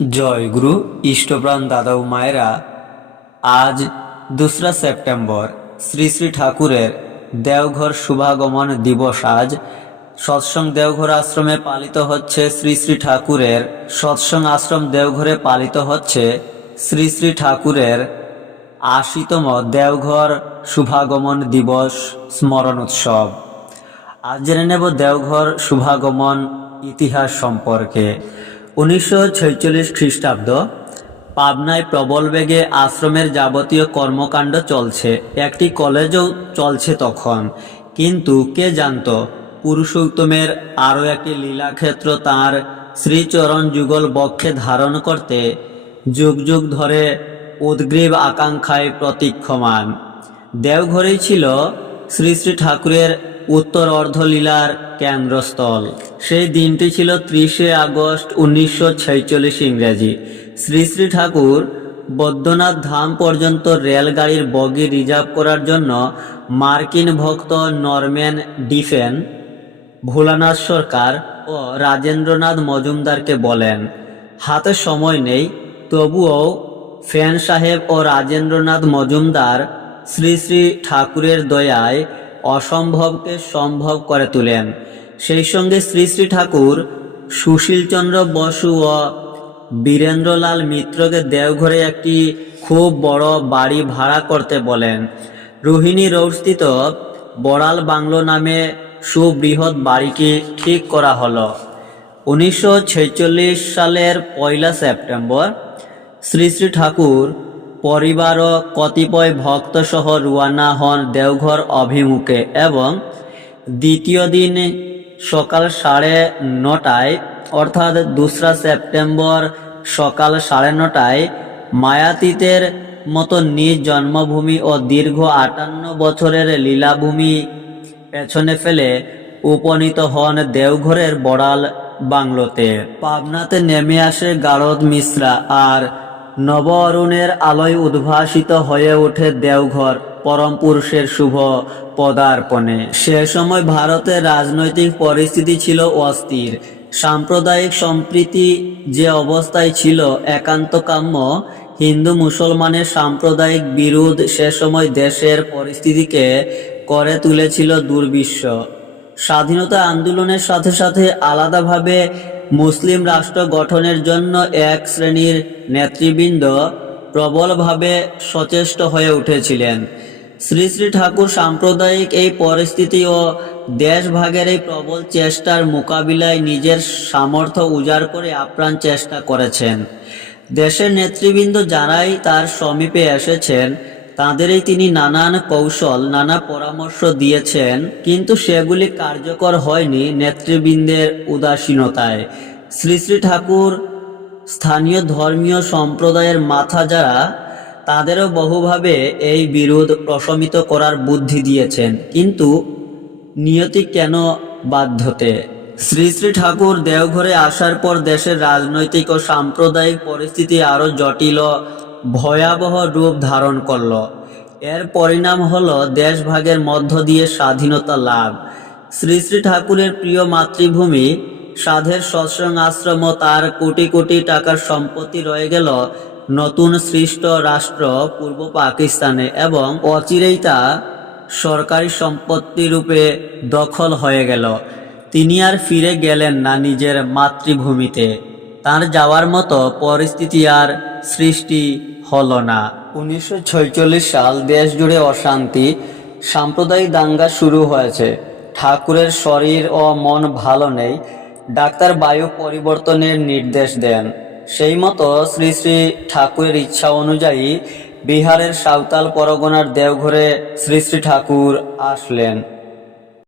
জয় গুরু, ইষ্টপ্রাণ দাদা ও মায়েরা, আজ দোসরা সেপ্টেম্বর, শ্রী শ্রী ঠাকুরের দেওঘর শুভাগমন দিবস আজ। সৎসঙ্গ দেওঘর আশ্রমে পালিত হচ্ছে শ্রী শ্রী ঠাকুরের সৎসঙ্গ আশ্রম দেওঘরে পালিত হচ্ছে শ্রী শ্রী ঠাকুরের আশিতম দেওঘর শুভাগমন দিবস স্মরণ উৎসব আজ জেনে নেব দেওঘর শুভাগমন ইতিহাস সম্পর্কে। উনিশশো ছেচল্লিশ খ্রিস্টাব্দ পাবনায় প্রবল বেগে আশ্রমের যাবতীয় কর্মকাণ্ড চলছে। একটি কলেজও চলছে তখন। কিন্তু কে জানতো, পুরুষোত্তমের আরও একটি লীলাক্ষেত্র তার শ্রীচরণ যুগল বক্ষে ধারণ করতে যুগ যুগ ধরে উদ্গ্রীব আকাঙ্ক্ষায় প্রতীক্ষমান। দেওঘরেই ছিল শ্রী শ্রী ঠাকুরের উত্তর অর্ধলীলার কেন্দ্রস্থল। সেই দিনটি ছিল ত্রিশে আগস্ট উনিশশো ছেচল্লিশ ইংরেজি। শ্রী শ্রী ঠাকুর বৈদ্যনাথ ধাম পর্যন্ত রেলগাড়ির বগি রিজার্ভ করার জন্য মার্কিন ভক্ত নরম্যান ডিফেন, ভোলানাথ সরকার ও রাজেন্দ্রনাথ মজুমদারকে বলেন, হাতে সময় নেই, তবুও ফ্যান সাহেব ও রাজেন্দ্রনাথ মজুমদার শ্রী শ্রী ঠাকুরের দয়ায় অসম্ভবকে সম্ভব করে তোলেন। সেই সঙ্গে শ্রী শ্রী ঠাকুর সুশীলচন্দ্র বসু ও বীরেন্দ্রলাল মিত্রকে দেওঘরে একটি খুব বড় বাড়ি ভাড়া করতে বলেন। রোহিণী রোডস্থিত বড়াল বাংলো নামে সুবৃহৎ বাড়িটি ঠিক করা হলো। উনিশশো ছেচল্লিশ সালের পয়লা সেপ্টেম্বর শ্রী শ্রী ঠাকুর পরিবার ও কতিপয় ভক্ত সহ রুয়ানা হন দেওঘর অভিমুখে এবং দ্বিতীয় দিন সকাল সাড়ে নটায়, অর্থাৎ দোসরা সেপ্টেম্বর সকাল সাড়ে নটায় মায়াতীতের মতো নিজ জন্মভূমি ও দীর্ঘ আটান্ন বছরের লীলাভূমি পেছনে ফেলে উপনীত হন দেওঘরের বড়াল বাংলোতে। পাবনাতে নেমে আসে গারদ মিশ্রা আর নব অরুণের আলোয় উদ্ভাসিত হয়ে ওঠে দেওঘর, পরম পুরুষের শুভ পদার্পণে। সে সময় ভারতের রাজনৈতিক পরিস্থিতি ছিল অস্থির। সাম্প্রদায়িক সম্প্রীতি যে অবস্থায় ছিল একান্ত কাম্য, হিন্দু মুসলমানের সাম্প্রদায়িক বিরোধ সে সময় দেশের পরিস্থিতিকে করে তুলেছিল দুর্বিশ্ব। স্বাধীনতা আন্দোলনের সাথে সাথে আলাদাভাবে মুসলিম রাষ্ট্র গঠনের জন্য এক শ্রেণির নেতৃবৃন্দ প্রবলভাবে সচেষ্ট হয়ে উঠেছিলেন। শ্রী শ্রী ঠাকুর সাম্প্রদায়িক এই পরিস্থিতি ও দেশভাগের এই প্রবল চেষ্টার মোকাবিলায় নিজের সামর্থ্য উজাড় করে আপ্রাণ চেষ্টা করেছেন। দেশের নেতৃবৃন্দ যারাই তার সমীপে এসেছেন তাঁদেরই তিনি নানান কৌশল, নানা পরামর্শ দিয়েছেন, কিন্তু সেগুলি কার্যকর হয়নি নেতৃবৃন্দের উদাসীনতায়। শ্রী শ্রী ঠাকুর স্থানীয় ধর্মীয় সম্প্রদায়ের মাথা যারা, তাদেরও বহুভাবে এই বিরোধ প্রশমিত করার বুদ্ধি দিয়েছেন, কিন্তু নিয়তি কেন বাধ্যতে? শ্রী শ্রী ঠাকুর দেওঘরে আসার পর দেশের রাজনৈতিক ও সাম্প্রদায়িক পরিস্থিতি আরও জটিল ভয়াবহ রূপ ধারণ করল। এর পরিণাম হলো দেশভাগের মধ্য দিয়ে স্বাধীনতা লাভ। শ্রী শ্রী ঠাকুরের প্রিয় মাতৃভূমি, সাধের সৎসঙ্গ আশ্রম তার কোটি কোটি টাকার সম্পত্তি রয়ে গেল নতুন সৃষ্ট রাষ্ট্র পূর্ব পাকিস্তানে এবং অচিরেই তা সরকারি সম্পত্তি রূপে দখল হয়ে গেল। তিনি আর ফিরে গেলেন না নিজের মাতৃভূমিতে। তার যাওয়ার মতো পরিস্থিতি আর সৃষ্টি হল না। উনিশশো সাল দেশ জুড়ে অশান্তি, সাম্প্রদায়িক দাঙ্গা শুরু হয়েছে। ঠাকুরের শরীর ও মন ভালো নেই, ডাক্তার বায়ু পরিবর্তনের নির্দেশ দেন। সেই মতো শ্রী শ্রী ঠাকুরের ইচ্ছা অনুযায়ী বিহারের সাঁওতাল পরগনার দেওঘরে শ্রী শ্রী ঠাকুর আসলেন।